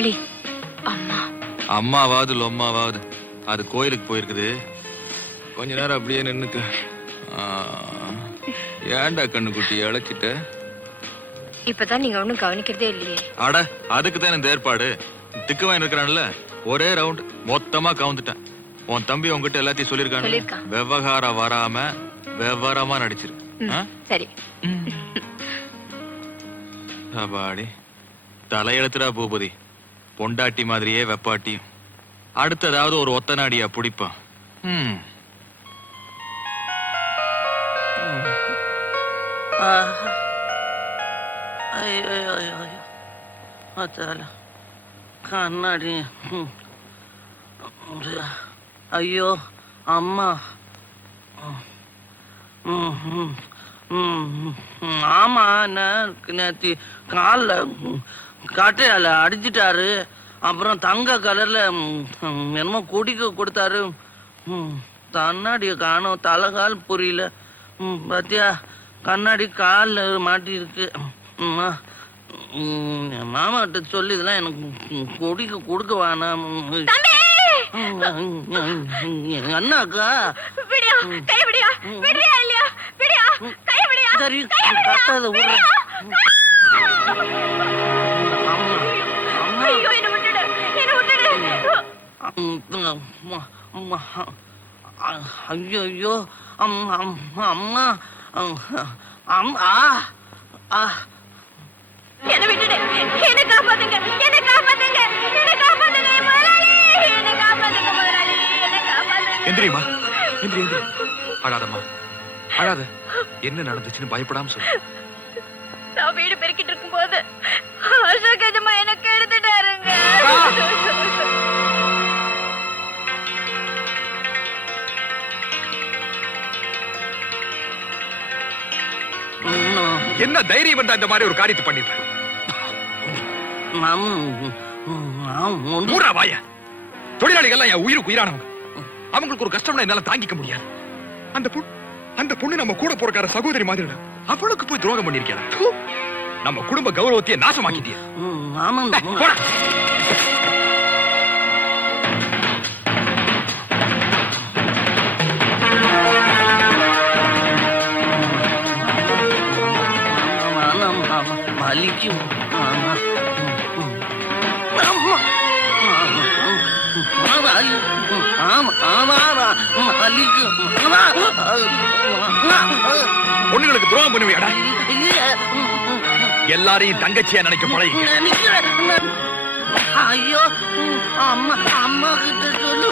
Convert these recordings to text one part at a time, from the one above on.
முதலாளி, அம்மா. அம்மாவாவது லொம்மாவாவது அது கோயிலுக்கு போயிருக்குது. கொஞ்ச நேரம் அப்படியே நின்னுக்க. ஏன்டா கண்ணுக்குட்டி இழைச்சிட்ட? இப்பதான் நீங்க ஒண்ணும் கவனிக்கிறதே இல்லையே. அட, அதுக்குதான் இந்த ஏற்பாடு. திக்குவான் இருக்கிறான்ல, ஒரே ரவுண்ட் மொத்தமா கவுந்துட்டேன். உன் தம்பி உங்ககிட்ட எல்லாத்தையும் சொல்லிருக்கான். விவகாரம் வராம விவரமா நடிச்சிரு. சரி. அப்பாடி, தலையெழுத்துடா பூபதி. பொண்டாட்டி மாதிரியே வெப்பாட்டியும். அடுத்ததாவது ஒரு ஒத்த நாடியா பிடிப்பான். கண்ணாடி. ஐயோ அம்மா. ஆமா, நேத்தி காலில் கட்டையால அடிச்சிட்டாரு. அப்புறம் தங்க கலர்ல என்னமோ குடிக்க கொடுத்தாரு. கண்ணாடிய காணும், தலைகால் புரியல. பாத்தியா, கண்ணாடி காலில் மாட்டி இருக்கு. மாமா கிட்ட சொல்லி இதெல்லாம் எனக்கு குடிக்க கொடுக்க வேணாம். அண்ணாக்கா சரி, கட்டாத விடுற. ஐயோ அம்மா அம்மா அம்மா. என்ன விட்டுடு, என்ன காப்பாத்துங்க, என்ன காப்பாத்துங்க, என்ன காப்பாத்துங்க முதலாளி, என்ன காப்பாத்துங்க முதலாளி, என்ன காப்பாத்துங்க. எந்திரிமா, எந்திரி எந்திரி. அழாதம்மா, அழாத. என்ன நடந்துச்சுன்னு பயப்படாம சொல்லு. நான் வீடு பெருக்கிட்டு இருக்கும் போது அசோக் எஜமா எனக்கு எடுத்துட்டாருங்க. என்ன தைரியம் வந்தா இந்த மாதிரி ஒரு காரியத்தை பண்ணிட்டு? தொழிலாளிகள் என் உயிருக்கு உயிரானவங்க. அவங்களுக்கு ஒரு கஷ்டம்னா என்னால தாங்கிக்க முடியாது. அந்த பொண்ணு நம்ம கூட போறக்கார சகோதரி மாதிரி. அவளுக்கு போய் துரோகம் பண்ணிருக்கேன். நம்ம குடும்ப கௌரவத்தையே நாசமாக்கிட்டியா? வலிக்கும். பொண்ணுங்களுக்கு துரோகம் பண்ணுவியாடா? எல்லாரையும் தங்கச்சியா நினைக்க பழகி. ஐயோ அம்மா, அம்மா கிட்ட சொல்லு.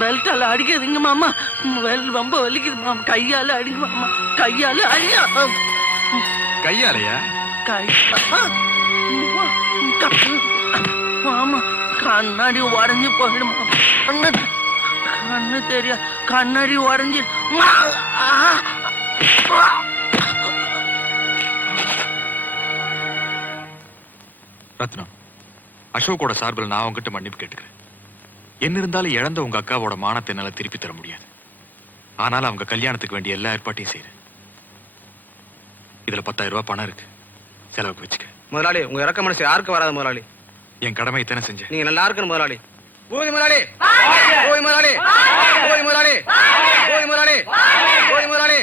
பெல்ட்டால அடிக்காதீங்க மாமா, ரொம்ப வலிக்குது மாமா. கையால அடிங்க மாமா, கையால அடியா. கையாலையா? மாமா கண்ணாடி உடஞ்சு போயிடும். கண்ணு தெரியா, கண்ணாடி உடஞ்சு. ரத்னம், அசோக்கோட சார்பில் நான் உங்ககிட்ட மன்னிப்பு கேட்டுக்கிறேன். என்ன இருந்தாலும் இழந்த உங்க அக்காவோட மானத்தை என்னால திருப்பி தர முடியாது. ஆனாலும் அவங்க கல்யாணத்துக்கு வேண்டிய எல்லா ஏற்பாட்டையும் செய்யறேன். இதுல 10,000 ரூபாய் பணம் இருக்கு, செலவுக்கு வச்சுக்க. முதலாளி, உங்க இறக்க மனசு யாருக்கு வராது முதலாளி. என் கடமை இத்தனை செஞ்சேன். நீங்க நல்லா இருக்கணும் முதலாளி. போய் முதலாளி, போய் முதலாளி, போய் முதலாளி, போய் முதலாளி, போய் முதலாளி.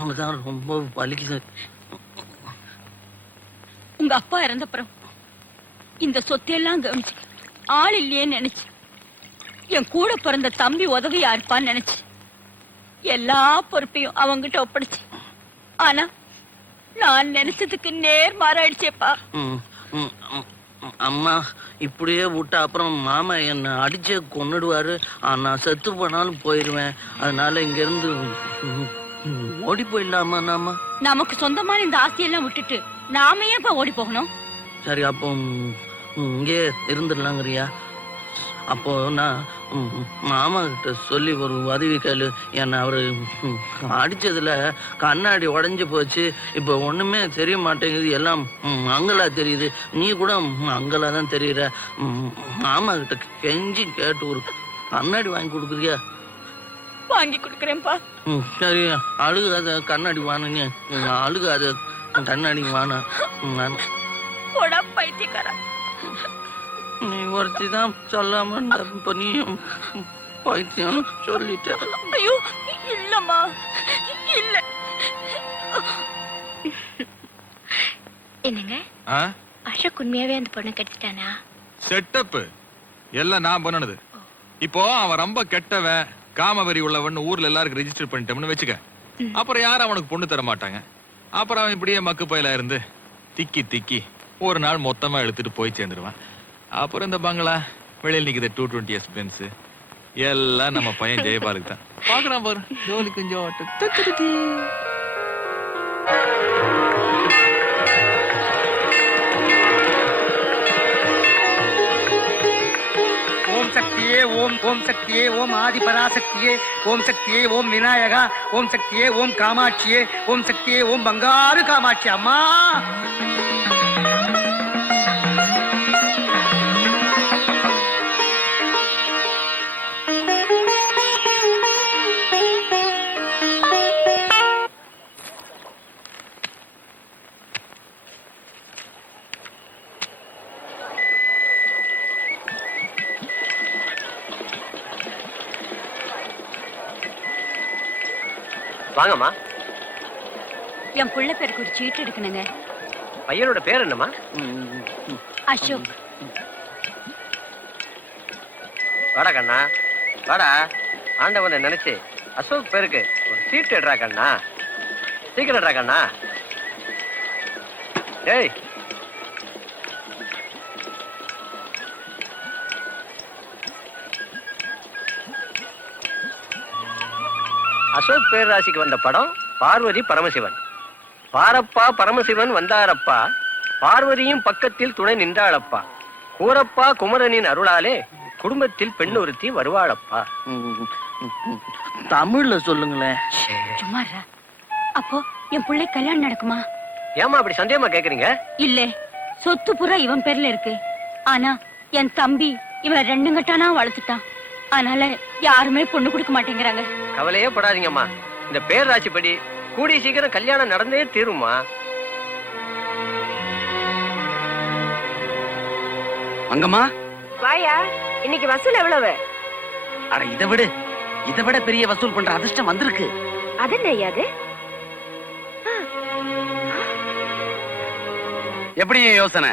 அங்கதான் ரொம்ப வலிக்குது. உங்க அப்பா இறந்தப்புறம் இந்த சொத்தையெல்லாம் கவனிச்சு ஆள் இல்லையேன்னு நினைச்சு என் கூட பிறந்த தம்பி உதவியா இருப்பான்னு நினைச்சு எல்லா பொறுப்பையும் அவங்கிட்ட ஒப்படைச்சு. ஆனா நான் நினைச்சதுக்கு நேர் மாறாயிடுச்சேப்பா. அம்மா இப்படியே விட்டா அப்புறம் மாமா என்ன அடிச்சே கொன்னுடுவாரு. நான் செத்து போனாலும் போயிருவேன். அதனால இங்க இருந்து ஓடி போயிடலாமா? நமக்கு சொந்தமான இந்த ஆசையெல்லாம் விட்டுட்டு நாம ஏன்ப்பா ஓடி போகணும்? சரி, அப்போ இங்கே இருந்துடலாங்கிறியா? அப்போ நான் மாமா கிட்ட சொல்லி ஒரு உதவி கேளு. என்ன அவரு அடிச்சதுல கண்ணாடி உடஞ்சு போச்சு. இப்ப ஒண்ணுமே தெரிய மாட்டேங்குது, எல்லாம் மங்களா தெரியுது. நீ கூட மங்களா தான் தெரியுற. மாமா கிட்ட கெஞ்சி கேட்டு ஒரு கண்ணாடி வாங்கி கொடுக்குறியா? வாங்கி கொடுக்குறேன்ப்பா. சரி, அழுகாத, கண்ணாடி வானுங்க. அழுகாத, கண்ணாடி வான. பைத்தியக்காரா, நீ ஒருத்தி தான் சொல்லாம இப்ப நீ பைத்தியம் சொல்லிட்ட. ஐயோ இல்லம்மா, இல்ல. என்னங்க அசோக் உண்மையாவே அந்த பொண்ணை கட்டிட்டானா? செட்டப் எல்லாம் நான் பண்ணனது. இப்போ அவன் ரொம்ப கெட்டவன், காமவெறி உள்ளவன் ஊர்ல எல்லாருக்கும் ரெஜிஸ்டர் பண்ணிட்டோம்னு வச்சுக்க. அப்புறம் யாரும் அவனுக்கு பொண்ணு தர மாட்டாங்க. அப்புறம் அவன் இப்படியே மக்கு பயில இருந்து திக்கி திக்கி ஒரு நாள் மொத்தமா எடுத்துட்டு போய் சேர்ந்துருவான். அப்புறம் இந்த பங்களா வெளியில் நிக்குது 220S பென்ஸ் எல்லாம் நம்ம பையன் ஜெயபாலுக்கு தான். பாக்குறான் பாரு, ஜோலி கொஞ்சம் ஓம் சக்தியே ஓம், ஓம் சக்தியே ஓம், ஆதி பராசக்தியே ஓம், சக்தியே ஓம் விநாயகா ஓம், சக்தியே ஓம் காமாட்சியே ஓம், சக்தியே ஓம் பங்காரு காமாட்சி அம்மா. வாங்கம்மா. என் புள்ள பேருக்கு ஒரு சீட்டு எடுக்கணுங்க. பையனோட பேர் என்னம்மா? அசோக். வாடா கண்ணா, வாடா. ஆண்டவனை நினைச்சு அசோக் பேருக்கு ஒரு சீட்டு எடுறா கண்ணா. சீக்கிரம் எடுறா கண்ணா. ஏய், அசோக் பேரராசிக்கு வந்த படம் பார்வதி பரமசிவன். பாரப்பா பரமசிவன் வந்தாரப்பா, பார்வதியும் பக்கத்தில் துணை நின்றாளப்பா. கூரப்பா குமரனின் அருளாலே குடும்பத்தில் பெண் ஒருத்தி வருவாளப்பா. தமிழ்ல சொல்லுங்களேன். சும்மா அப்போ என் பிள்ளை கல்யாணம் நடக்குமா? ஏமா அப்படி சந்தேகமா கேக்குறீங்க? இல்ல, சொத்து புறா இவன் பேர்ல இருக்கு. ஆனா என் தம்பி இவன் 2 கட்டானா வளர்த்துட்டான். அதனால யாருமே பொண்ணு கொடுக்க மாட்டேங்கிறாங்க. கவலையே படாதீங்கம்மா. இந்த பேரராசி படி கூடிய சீக்கிரம் கல்யாணம் நடந்தே தீருமா. மங்கம்மா வாயா, இன்னைக்கு வசூல் எவ்வளவு? அட இதை விட பெரிய வசூல் பண்ற அதிர்ஷ்டம் வந்திருக்கு. அது என்னையாது? எப்படி யோசனை?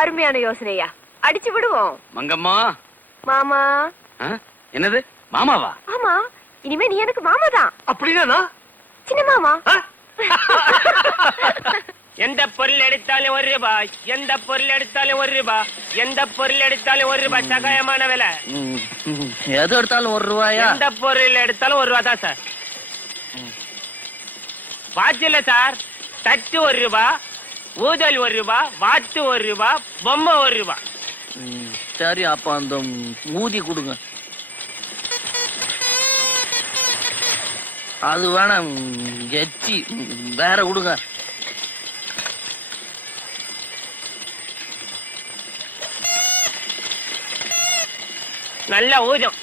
அருமையான யோசனையா, அடிச்சு விடுவோம். மங்கம்மா. மாமா. என்னது மாமாவா? ஆமா, இனிமே நீ எனக்கு மாமா தான். அப்படின்னா சின்ன மாமா. எந்த பொருள் எடுத்தாலும் 1 ரூபாய், எந்த பொருள் எடுத்தாலும் 1 ரூபாய், எந்த பொருள் எடுத்தாலும் 1 ரூபாய். சகாயமான விலை. எது எடுத்தாலும் 1 ரூபாயா? எந்த பொருள் எடுத்தாலும் 1 ரூபாய் தான் சார். வாட்ச் இல்ல சார், தட்டு 1 ரூபாய், ஊதல் 1 ரூபாய், வாட்டு 1 ரூபாய், பொம்மை 1 ரூபாய். சரி, அப்ப அந்த ஊதி கொடுங்க. அது வேணாம், எச்சி வேற கொடுங்க. நல்ல ஊதம்.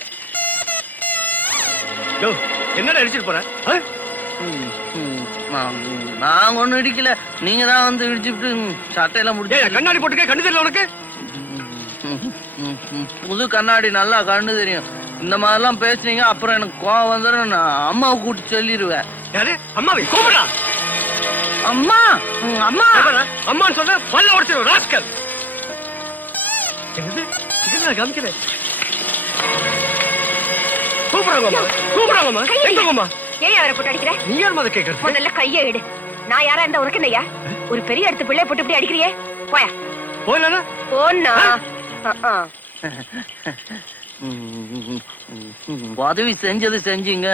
என்னடா அடிச்சிட்டு போற? நான் ஒண்ணு இடிக்கல, நீங்க தான் வந்து இடிச்சுட்டு சட்டையெல்லாம் முடிச்சு. கண்ணாடி போட்டுக்க, கண்ணு தெரியல உனக்கு? புது கண்ணாடி நல்லா கண்ணு தெரியும். இந்த மாதிரிலாம் பேசுனீங்க அப்புறம் எனக்கு கோவம் வந்துடும். நான் அம்மாவை கூட்டி சொல்லிடுவேன். யாரு? அம்மாவை கூப்பிடா. அம்மா அம்மா அம்மான்னு சொன்ன பல்ல உடைச்சிடும் ராஸ்கல். காமிக்கிறேன். கூப்பிடுறாங்கம்மா. ஏன் அவரை போட்டு அடிக்கிற? நீ யார் மாதிரி கேட்கறது? முதல்ல கையை எடு. நான் யாரா இருந்தா உனக்கு என்னையா? ஒரு பெரிய இடத்து பிள்ளை போட்டு இப்படி அடிக்கிறியே? போயா போயில போனா. உதவி செஞ்சது செஞ்சீங்க,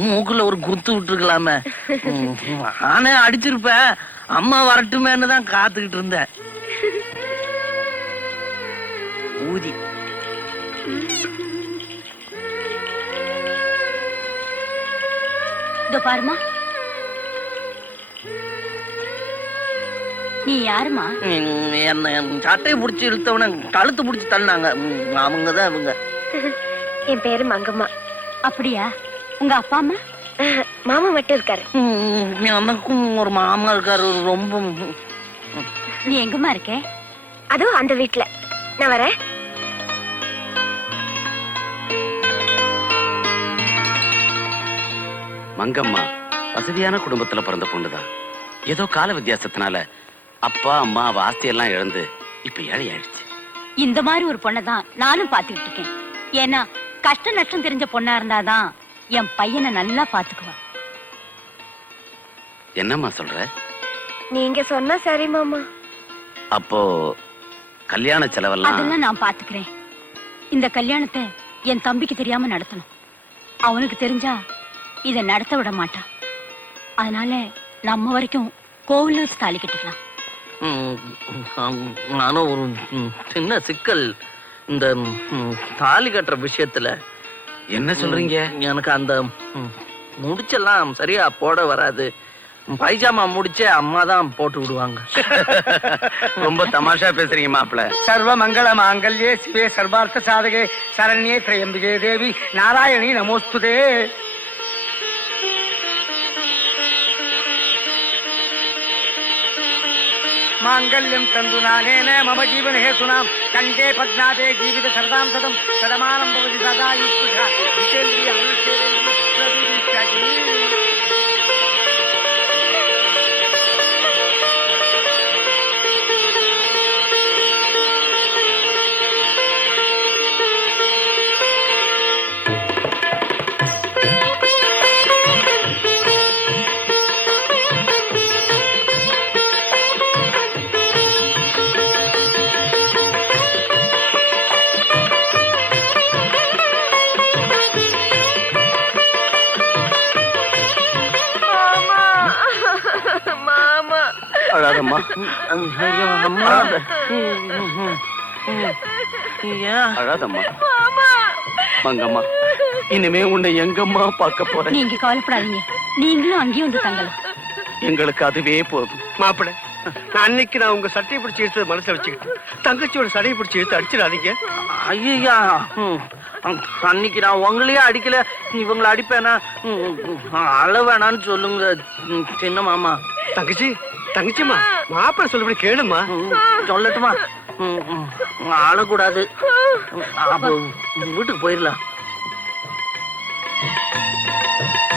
மூக்குல ஒரு குத்து விட்டுருக்கலாமே. நானே அடிச்சிருப்பேன். அம்மா வரட்டுமேன்னு தான் காத்துக்கிட்டு இருந்தேன். ஊதி இதோ பாருமா. நீ யாருமா? என்ன சட்டையை புடிச்சு இழுத்தவன கழுத்து புடிச்சு தள்ளினாங்க. அவங்கதான் அவங்க. என் பேரு மங்கம்மா. அப்படியா? உங்க அப்பா அம்மா? மாமா மட்டும் இருக்காரு. எனக்கும் ஒரு மாமா இருக்காரு. ரொம்ப. நீ எங்கம்மா இருக்க? அதோ அந்த வீட்டுல. நான் வரேன். மங்கம்மா வசதியான குடும்பத்துல பிறந்த பொண்ணுதான். ஏதோ கால வித்தியாசத்தினால அப்பா அம்மா ஆஸ்தி எல்லாம் இழந்து இப்ப ஏழை ஆயிடுச்சு. இந்த மாதிரி ஒரு பொண்ணதான் நானும் பாத்துக்கிட்டு இருக்கேன். ஏன்னா கஷ்ட நஷ்டம் தெரிஞ்ச பொண்ணா இருந்தாதான் என் பையனை நல்லா பாத்துக்குவா. என்னம்மா சொல்ற? நீங்க சொன்னா சரி மாமா. அப்போ கல்யாண செலவெல்லாம் அதெல்லாம் நான் பாத்துக்கிறேன். இந்த கல்யாணத்தை என் தம்பிக்கு தெரியாம நடத்தணும். அவனுக்கு தெரிஞ்சா இத நடத்த விட மாட்டான். அதனால நம்ம வரைக்கும் கோவில வச்சு தாலி கட்டிக்கலாம். நானும் ஒரு சின்ன சிக்கல் இந்த தாலி கட்டுற விஷயத்துல. என்ன சொல்றீங்க? எனக்கு அந்த முடிச்செல்லாம் சரியா போட வராது. பைஜாமா முடிச்சே அம்மா தான் போட்டு விடுவாங்க. ரொம்ப தமாஷா பேசுறீங்க மாப்பிள்ள. சர்வ மங்கள மாங்கல்யே சிவே சர்வார்த்த சாதகே சரண்யே திரையம்பிகே தேவி நாராயணி நமோஸ்துதே. மாங்கல்யம் தந்து நானேன மம ஜீவன ஹேதுனாம் கண்டே பத்நாதே ஜீவித சரதாம் சதம் சதமானம் பவதி சதா யுக்தா விசேந்திரிய அனுஷேரேந்திரிய பிரதிஷ்டாதி. அழாதம்மா. அழாதம்மா. மங்கம்மா இனிமே உன்னை எங்கம்மா பார்க்க போறேன்? நீங்க கவலைப்படாதீங்க. நீங்களும் அங்கேயும் வந்து தங்கலாம். எங்களுக்கு அதுவே போதும். மாப்பிள்ள, அன்னைக்கு நான் உங்க சட்டையை பிடிச்சி எடுத்து மனசுல வச்சுக்கிட்டு தங்கச்சியோட சடையை பிடிச்சி எடுத்து அடிச்சிடாதீங்க. ஐயா, அன்னைக்கு நான் உங்களையே அடிக்கல, இவங்களை அடிப்பேனா? அழ வேணான்னு சொல்லுங்க சின்ன மாமா. தங்கச்சி தங்கச்சிம்மா, மாப்பிள்ள சொல்லபடி கேளுமா. சொல்லட்டுமா? அழக்கூடாது. அப்போ வீட்டுக்கு போயிடலாம்.